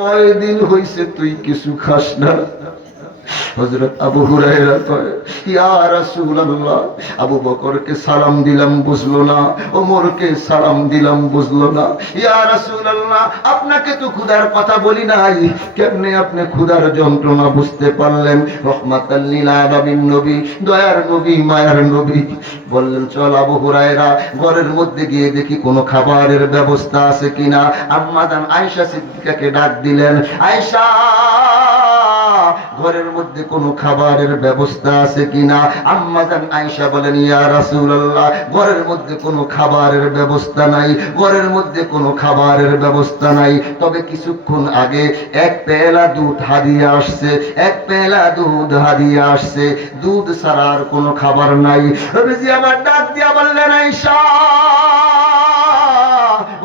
কয়দিন হইছে তুই কিছু খাস না? হযরত আবু হুরায়রা কয়, ইয়া রাসূলুল্লাহ, আবু বকরকে সালাম দিলাম বুঝলো না, ওমরকে সালাম দিলাম বুঝলো না। ইয়া রাসূলুল্লাহ, আপনাকে তো ক্ষুধার কথা বলি নাই, কেমনে আপনি ক্ষুধার যন্ত্রণা বুঝতে পারলেন? রহমাতাল লিল আলামিন নবী, দয়ার নবী, মায়ার নবী বললেন, চল আবু হুরায়রা, ঘরের মধ্যে গিয়ে দেখি কোনো খাবারের ব্যবস্থা আছে কিনা। আম্মা জান আয়েশা সিদ্দিকাকে ডাক দিলেন, আয়েশা, ঘরের মধ্যে কোনো খাবারের ব্যবস্থা আছে কিনা? আম্মা জান আয়েশা বলেন, ইয়া রাসূলুল্লাহ, ঘরের মধ্যে কোনো খাবারের ব্যবস্থা নাই, ঘরের মধ্যে কোনো খাবারের ব্যবস্থা নাই। তবে কিছুক্ষণ আগে এক পেয়ালা দুধ হাদিয়া আসছে, এক পেয়ালা দুধ হাদিয়া আসছে, দুধ ছাড়া আর কোনো খাবার নাই। নবীজি আমার ডাক দিয়া বললেন, আয়েশা,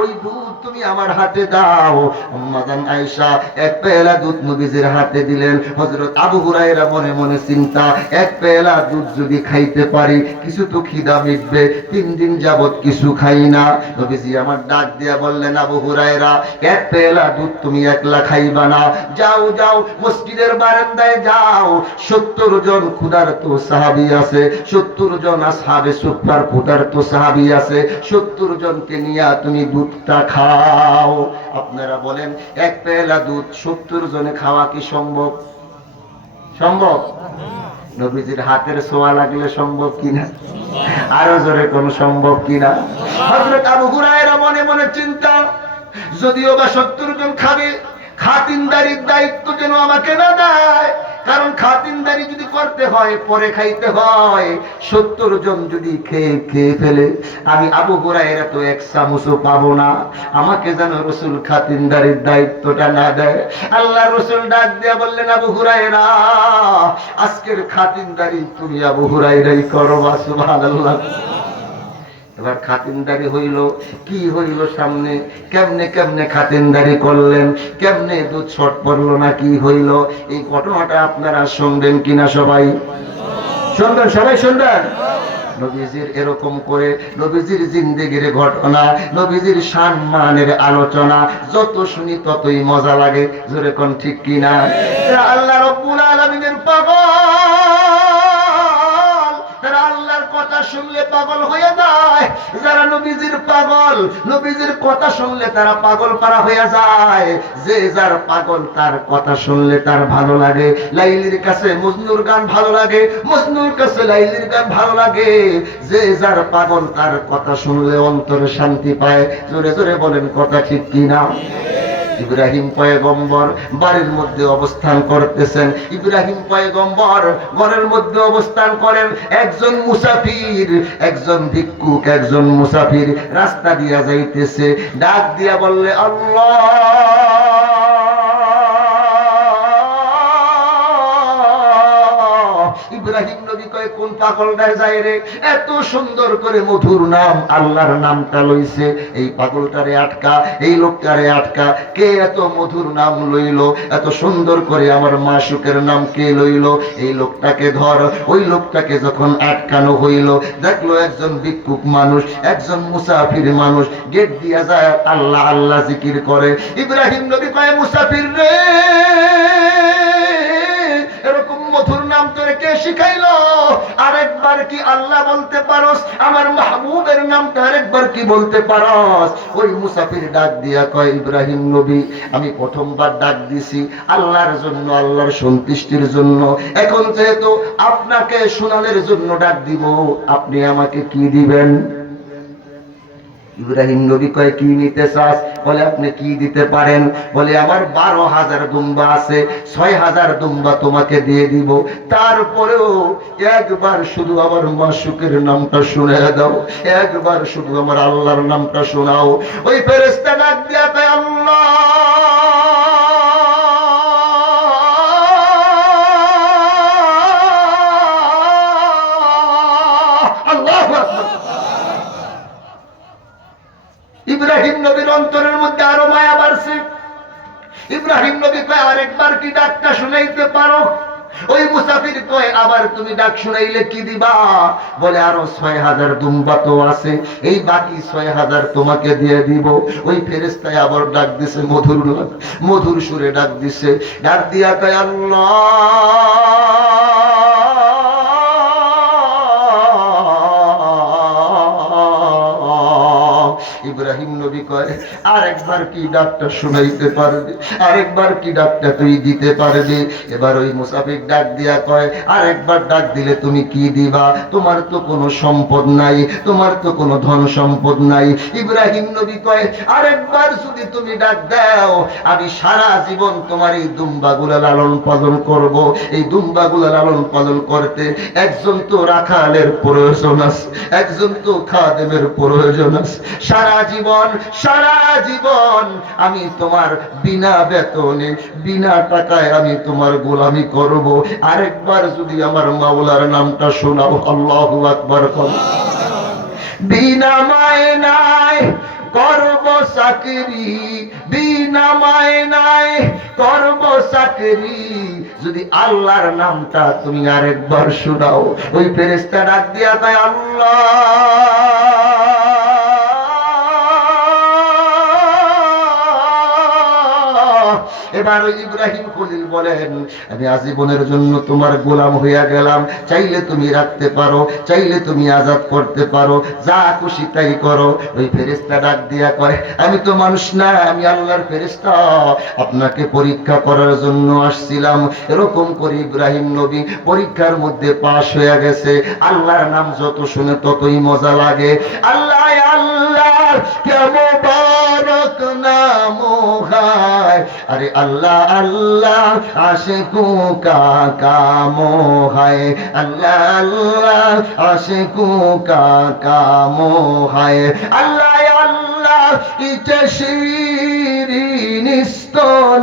ওই দুধ তুমি আমার হাতে দাও। আম্মা জান আয়েশা এক পেয়ালা দুধ নবীজির হাতে দিলেন। হযরত আবু হুরায়রা মনে মনে চিন্তা, এক পেয়ালা দুধ যদি খাইতে পারি কিছু তো খিদা মিটবে, 3 দিন যাবত কিছু খাই না। নবীজি আমার ডাক দিয়া বললেন, আবু হুরায়রা, এক পেয়ালা দুধ তুমি একলা খাইবা না, যাও যাও মসজিদের বারান্দায় যাও, 70 জন ক্ষুধার্ত সাহাবী আছে, 70 জন আসহাবে সুফফার ক্ষুধার্ত সাহাবী আছে, 70 জনকে নিয়ে তুমি দুধটা খাও। আপনারা বলেন, এক পেয়ালা দুধ 70 জনে খাওয়া কি সম্ভব? সম্ভব? নবীজির হাতের ছোঁয়া লাগলে সম্ভব কিনা? আরো জোরে কোন সম্ভব কিনা? হযরত আবু হুরায়রা মনে মনে চিন্তা, যদিও বা 70 জন খাবে, খাতিনদারির দায়িত্ব যেন আমাকে না দেয়, কারণ খাতিনদারি যদি করতে হয় পরে খাইতে হয়। 70 জন যদি খেয়ে ফেলে আমি আবু হুরায়রা তো এক চামচও পাবো না, আমাকে যেন রাসূল খাতিনদারির দায়িত্বটা না দেয়। আল্লাহ রাসূল ডাক দিয়া বললেন, আবু হুরায়রা, আজকের খাতিনদারি তুমি আবু হুরায়রাই করো। সুবহানাল্লাহ। এবার খাতিনদারি হইল, কি হইল সামনে, কেমনে কেমনে খাতিনদারি করলেন, কেমনে দুধ শর্ট পড়লো না কি হইল, এই ঘটনাটা আপনারা শুনবেন কিনা? সবাই শুনবেন, সবাই শুনবেন। নবীজির এরকম করে নবীজির জিন্দেগির ঘটনা, নবীজির সম্মানের আলোচনা যত শুনি ততই মজা লাগে। জোরে কোন ঠিক কিনা? আল্লাহ রাব্বুল আলামিনের পাগল, তারা আল্লাহর কথা শুনলে পাগল হয়ে যায়। যারা নবীজির পাগল, নবীজির কথা শুনলে তারা পাগল পারা হয়ে যায়। যে যার পাগল তার কথা শুনলে তার ভালো লাগে। লাইলির কাছে মজনুর গান ভালো লাগে, মজনুর কাছে লাইলির গান ভালো লাগে। যে যার পাগল তার কথা শুনলে অন্তরে শান্তি পায়। জোরে জোরে বলেন, কথা ঠিক কিনা? ইব্রাহিম পয়গম্বর বাড়ির মধ্যে অবস্থান করতেছেন। ইব্রাহিম পয়গম্বর ঘরের মধ্যে অবস্থান করেন। একজন মুসাফির, একজন ভিক্ষুক, একজন মুসাফির রাস্তা দিয়া যাইতেছে, ডাক দিয়া বললে, আল্লাহ। ইব্রাহিম নবী কয়, কোন পাগলটায় যায় রে, এত সুন্দর করে মধুর নাম আল্লাহর নামটা লইছে, এই পাগলটারে আটকা, এই লোকটারে আটকা। কে এত মধুর নাম লইল, এত সুন্দর করে আমার মাশউকের নাম কে লইল, এই লোকটাকে ধর। ওই লোকটাকে যখন আটকানো হইল, দেখলো একজন ভিক্ষুক মানুষ, একজন মুসাফির মানুষ গেট দিয়া যায়, আল্লাহ আল্লাহ জিকির করে। ইব্রাহিম নবী কয়, মুসাফির রে, এরকম মধুর নাম তোরে কে শিখাইলো? আরেকবার কি আল্লাহ বলতে পারোস? আমার মাহবুবের নামটা আরেকবার কি বলতে পারোস? ওই মুসাফির ডাক দিয়া কয়, ইব্রাহিম নবী, আমি প্রথমবার ডাক দিছি আল্লাহর জন্য, আল্লাহর সন্তুষ্টির জন্য। এখন যেহেতু আপনাকে শোনানোর জন্য ডাক দিব, আপনি আমাকে কি দিবেন? ইব্রাহিম নবী কয়, কি নিতে চাস? বলে, আপনি কি দিতে পারেন? বলে, আমার 12,000 দুম্বা আছে, 6,000 দুম্বা তোমাকে দিয়ে দিব। তারপরেও একবার শুধু আমার মাশউকের নামটা শুনে দাও, একবার শুধু আমার আল্লাহর নামটা শোনাও। ওই ফেরেশতা ডাক দিয়া কয়, আল্লাহ। ইব্রাহিম নবীর অন্তরের মধ্যে আরো মায়া বাড়ছে। ইব্রাহিম নবী কয়, আরেকবার কি ডাকটা শুনাইতে পারো? ওই মুসাফির কয় আবার তুমি ডাক শুনাইলে কি দিবা? বলে আরো 6000 দুম্বা তো আছে, এই বাকি 6000 তোমাকে দিয়ে দিব। ওই ফেরেশতায় আবার ডাক দিছে, মধুর সুরে ডাক দিছে, ডাক দিয়া কয় আল্লাহ ইব্রাহিম নবী কয় আরেকবার কি ডাকটা শুনাইতে পারবে, আরেকবার কি ডাকটা তুই দিতে পারবে? এবার ওই মুসাফির ডাক দিয়া কয় আরেকবার ডাক দিলে তুমি কি দিবা? তোমার তো কোনো সম্পদ নাই, তোমার তো কোনো ধন সম্পদ নাই। ইব্রাহিম নবী কয় আরেকবার যদি তুমি ডাক দাও আমি সারা জীবন তোমার এই দুম্বাগুলা লালন পালন করব। এই দুম্বাগুলা লালন পালন করতে একজন তো রাখালের প্রয়োজন আছে, একজন তো খাদেমের প্রয়োজন আছে। সারা জীবন আমি তোমার বিনা বেতনে বিনা টাকায় আমি তোমার গোলামি করব। আরেকবার যদি আমার মাওলার নামটা শোনাও, আল্লাহু আকবার করো। বিনা মায়নায় করব চাকরি, বিনা মায়নায় করব চাকরি, যদি আল্লাহর নামটা তুমি আরেকবার শোনাও। ওই ফেরেশতা ডাক দিয়া কয় আল্লাহ এবার ওই ইব্রাহিম খলিল বলেন আমি আজীবনের জন্য তোমার গোলাম হইয়া গেলাম, চাইলে তুমি রাখতে পারো, চাইলে তুমি আজাদ করতে পারো, যা খুশি তাই করো। ওই ফেরেশতা ডাক দিয়া কয় আমি তো মানুষ না, আমি আল্লাহর ফেরেশতা, আপনাকে পরীক্ষা করার জন্য আসছিলাম। এরকম করে ইব্রাহিম নবী পরীক্ষার মধ্যে পাশ হয়ে গেছে। আল্লাহর নাম যত শুনে ততই মজা লাগে। আল্লাহ আল্লাহ কেমন মুবারক নাম হয়, আরে আল্লাহ আল্লাহ আশিকু কা কাম হয়, আল্লাহ আল্লাহ আশিকু কা কাম হয়, আল্লাহ আল্লাহ ইচ্ছে শিরিন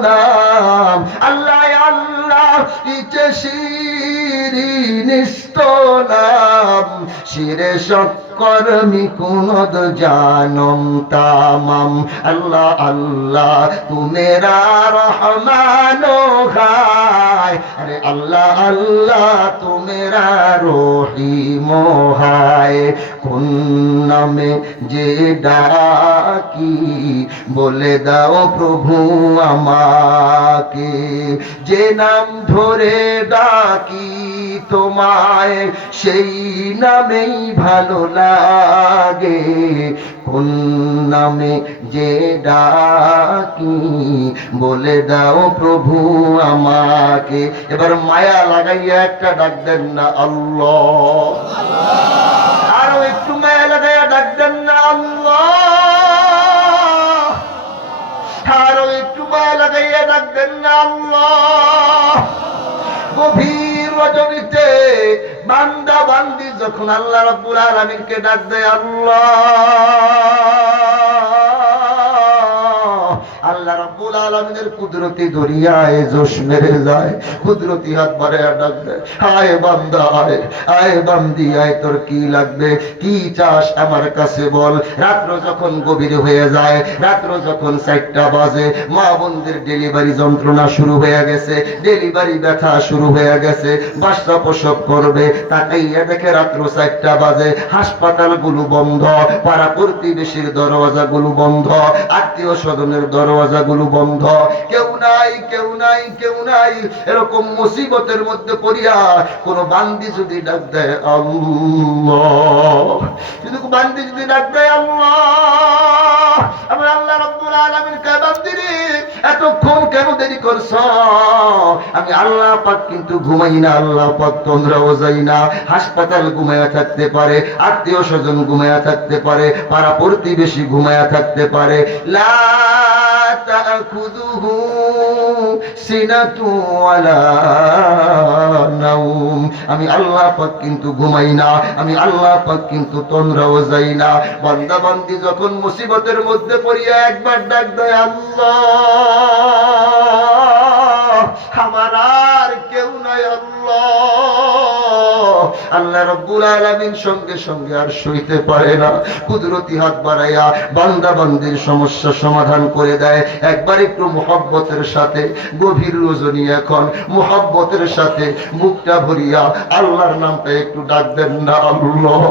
নাম, আল্লাহ আল্লাহ ইচ্ছে শিরিন নাম, শিরে কর্মী কুনদ জানম তামাম, আল্লাহ আল্লাহ তু মেরা রহমান হায়, আরে আল্লাহ আল্লাহ তু মেরা রহিম হায়। কোন নামে যে ডাকি বলে দাও প্রভু আমাকে, যে নাম ধরে ডাকি তোমায় সেই নামেই ভালো লাগে, কোন নামে যে ডাকি বলে দাও প্রভু আমাকে। এবার মায়া লাগাইয়া একটা ডাক দেন না আল্লাহ, আরো একটু মায়া লাগাইয়া ডাক দেন না আল্লাহ, আরো একটু মায়া লাগাইয়া ডাক দেন না আল্লাহ। গভীর রজনীতে বান্দা বান্দি যখন আল্লাহ রাব্বুল আলামিনকে ডাক দেয় আল্লাহ রাব্বুল আলামিনের কুদরতি দরিয়ায় জোশ মেরে যায়, কুদরতি হাত বাড়ায়া ডাক দেয় আয় বান্দা আয়, আয় বান্দি আয়, তোর কি লাগবে, কি চাস আমার কাছে বল। রাত্র যখন গভীর হয়ে যায়, রাত্র যখন 4টা বাজে, মা বোনদের ডেলিভারি যন্ত্রণা শুরু হয়ে গেছে, ডেলিভারি ব্যথা শুরু হয়ে গেছে, বাচ্চা প্রসব করবে, তাকাইয়া দেখে রাত্র 4টা বাজে, হাসপাতালগুলো বন্ধ, পাড়া প্রতিবেশীর দরওয়াজাগুলো বন্ধ, আত্মীয় স্বজনের দরওয়াজাগুলো বন্ধ, কেউ নাই কেউ নাই কেউ নাই। এরকম মুসিবতের মধ্যে পড়িয়া কোন বান্দি যদি ডাক দেয় আল্লাহ, কিন্তু বান্দি যদি ডাক দেয় আল্লাহ, আমি আল্লাহ রাব্বুল আলামিন কে বান্দি রে এতক্ষণ কেন দেরি করছ? আমি আল্লাহ পাক কিন্তু ঘুমাই না, আল্লাহ পাক তোমরাও যাই না। হাসপাতাল ঘুমায়া থাকতে পারে, আত্মীয় স্বজন ঘুমায়া থাকতে পারে, পাড়া প্রতিবেশী ঘুমায়া থাকতে পারে, লা তাখুযুহু সিনাতু ওয়ালা নাওম, আমি আল্লাহ পাক কিন্তু ঘুমাই না, আমি আল্লাহ পাক কিন্তু তোমরাও যাই না। বান্দা বান্দি যখন মুসিবতের মধ্যে পড়িয়া একবার ডাক দেয় আল্লাহ, আমার আর কেউ নাই আল্লাহ, আল্লাহ রাব্বুল আলামিন সঙ্গে সঙ্গে আর সইতে পারে না, কুদরতি হাত বাড়াইয়া বান্দা বান্দির সমস্যা সমাধান করে দেয়। একবার একটু মুহাব্বতের সাথে গভীর রজনী এখন মুহাব্বতের সাথে বুকটা ভরিয়া আল্লাহর নামটা একটু ডাক দেন না আল্লাহ।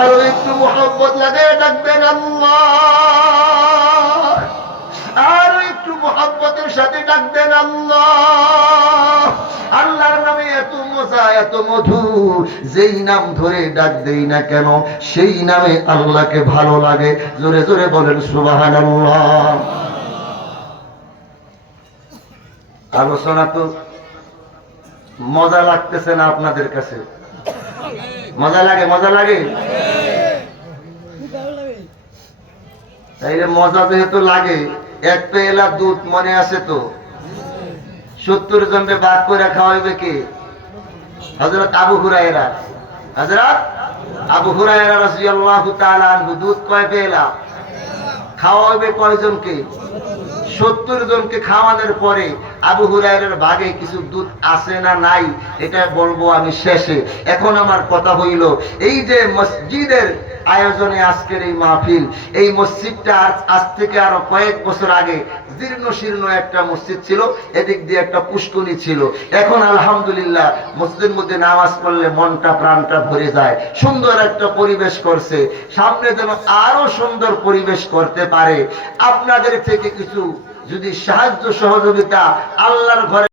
আরো একটু মুহাব্বত লাগায় ডাকবেন আল্লাহ। আর একটু মুহাব্বতের সাথে ডাকবেন আল্লাহ। আল্লাহর নামে এত মজা, এত মধু, যেই নাম ধরে ডাক দেই না কেন সেই নামে আল্লাহকে ভালো লাগে। জোরে জোরে বলেন সুবহানাল্লাহ। আলোচনা তো মজা লাগতেছে না আপনাদের কাছে? মজা লাগে, মজা লাগে। তাইলে মজা যেহেতু লাগে, এক পেলা দুধ মনে আছে তো? 70 জনকে ভাগ করে খাওয়াইবে কে? হযরত আবু হুরায়রা। হযরত আবু হুরায়রা রাদিয়াল্লাহু তাআলা আনহু দুধ কয় পেলা খাওয়াইবে কয়জনকে? 70 জনকে খাওয়ানোর পরে আবু হুরায়রার ভাগে কিছু দুধ আছে না নাই এটা বলবো আমি শেষে। এখন আমার কথা হইল, এই যে মসজিদের আয়োজনে আজকের এই মাহফিল, এই মসজিদটা আজ থেকে আরো কয়েক বছর আগে জীর্ণ শীর্ণ একটা মসজিদ ছিল, এদিক দিয়ে একটা পুষ্করণী ছিল। এখন আলহামদুলিল্লাহ মসজিদের মধ্যে নামাজ পড়লে মনটা প্রাণটা ভরে যায়, সুন্দর একটা পরিবেশ করছে। সামনে যেন আরো সুন্দর পরিবেশ করতে পারে। আপনাদের থেকে কিছু যদি সাহায্য সহযোগিতা আল্লাহর ঘরে